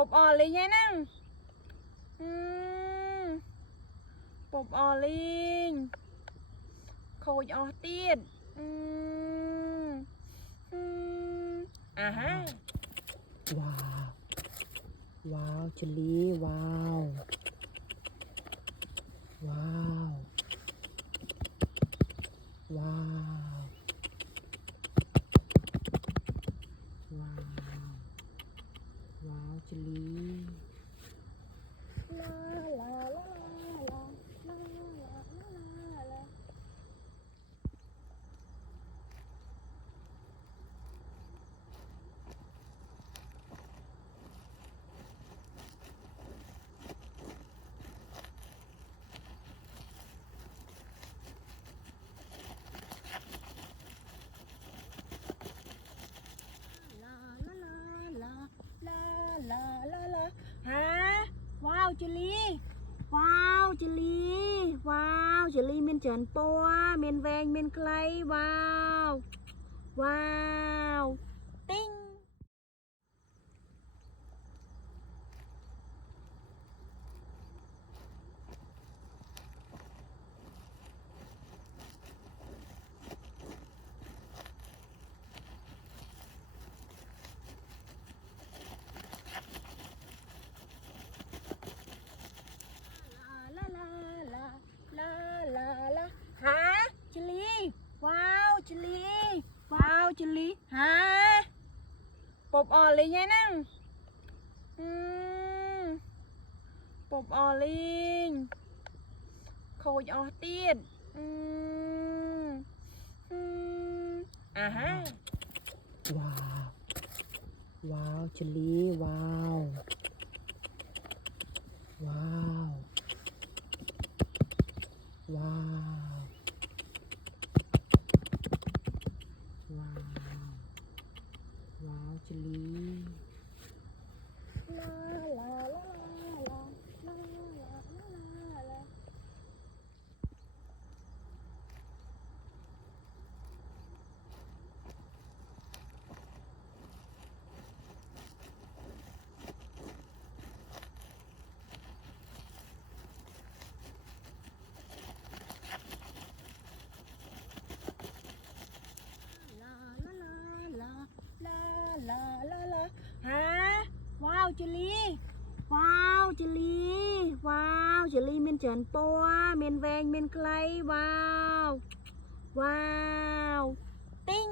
ปบออเลยไงนั่งปบออลิงโคยออตีดฮะว้าว ว้าวเจลลี่ว้าว ว้าว ว้าว ว้าว ว้าวเจลลี่ลาลาลาลาลาลาลาลาฮะว้าวเจลี่ว้าวเจลี่ว้าวเจลี่เมียนเจินปัวเมียนแวงเมียนไกลว้าวว้าวติ้งลาลาลาลาลาลาฮะเจลี่ว้าวเจลี่ว้าวเจลี่ฮะปบออเลยไงนั่งปบออลิงโคยออตีดฮะว้าว ว้าวเจลลี่ว้าว ว้าว ว้าว ว้าว ว้าวเจลลี่ลาลาลาลาลาลาลาลาลาลาลาลาลาลาลาฮะว้าวเจลี่ว้าวเจลี่ว้าวเจลี่เมียนเจินปัวเมียนแวงเมียนไกลว้าวว้าวติ้ง